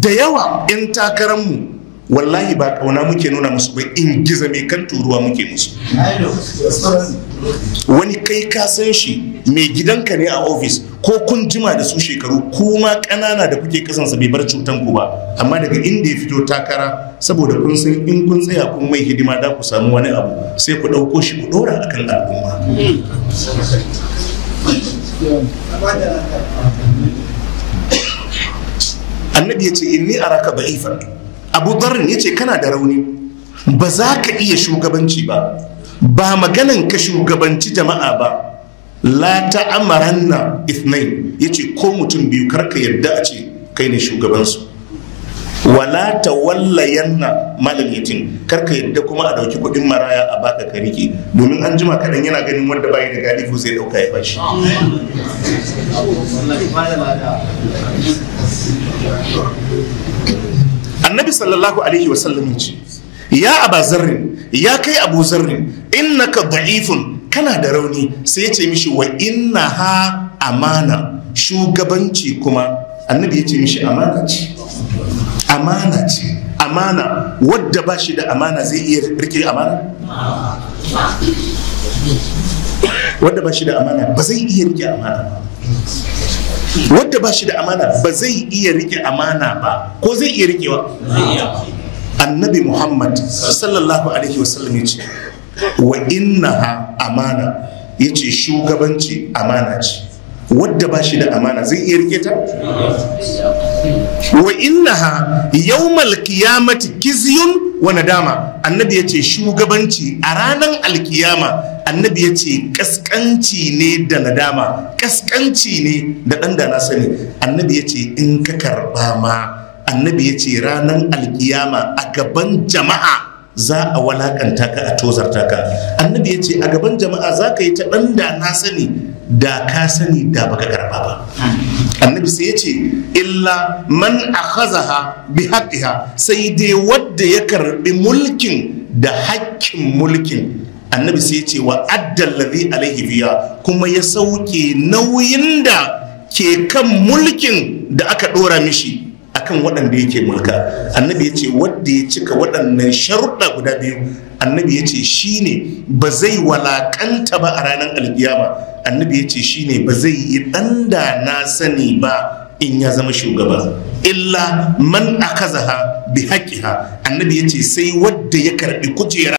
da yawa 'yan takararmu wallahi ba kauna muke nuna musu ba, in giza mai kan turuwa muke musu. Wani kai ka san shi mai gidanka ne a ofis ko kun jima da su shekaru, kuma ƙanana da kuke kasansa bai bar cutan ku ba, amma daga inda ya fito takara saboda kun san in kun tsaya kun mai hidima da ku samu wani abu, sai ku ɗauko shi ku ɗora akan al'umma. Annabi ya ce inni araka da'ifan. Abu Dharr ya ce kana da rauni, ba za ka iya shugabanci ba, ba maganan ka shugabanci jama'a ba. La ta'amaranna ithnain, ya ce ko mutum biyu karka yadda a ce kai ne shugabansu. Wala tawallayanna malal yatim, karka yadda kuma a dauki kudin maraya a baka ka rike, domin an jima kadan yana ganin wanda bai da galifu zai dauka ya bashi. Annabi sallallahu alaihi wasallam ya ce ya Aba Zarrin, ya kai Abu Zarrin, innaka da'ifun, kana da rauni. Sai ya ce mishi wa innaha amana, shugabanci kuma annabi ya ce mishi amana ce. Amana ce, amana. Wadda ba shi da amana zai iya rike amana? Wadda ba shi da amana ba zai iya rike amana ba. Wadda ba shi da amana ba zai iya rike amana ba. Ko zai iya rikewa? Annabi Muhammad sallallahu alaihi wasallam ya ce wa innaha amana, ya ce shugabanci amana ce. Wadda ba shi da amana zai iya rike ta? Wa innaha yawmal qiyamati kizyun wa nadama. Annabi ya ce shugabanci a ranar alkiyama, annabi ya ce kaskanci ne da nadama, kaskanci ne da ɗan da na sani. Annabi ya ce in ka karba ma, annabi ya ce ranar alkiyama a gaban jama'a za a walakanta ka, a tozarta ka. Annabi ya ce a gaban jama'a za ka yi ta ɗan da na sani, da ka sani da baka karba ba. Annabi sai ya ce illa man akhazaha bi haqqiha, sai dai wadda ya karbi mulkin da hakkin mulkin. Annabi sai ya ce wa addal ladhi alaihi biya, kuma ya sauke nauyin da ke kan mulkin da aka dora mishi akan waɗanda yake mulka. Annabi ya ce wadda ya cika waɗannan sharuɗa guda biyu, annabi ya ce shine ba zai walakanta ba a ranar alkiyama. Annabi ya ce shine ba zai yi ɗan da na sani ba in ya zama shugaba. Illa man akazaha bi haqqiha, annabi ya ce sai wadda ya karɓi kujera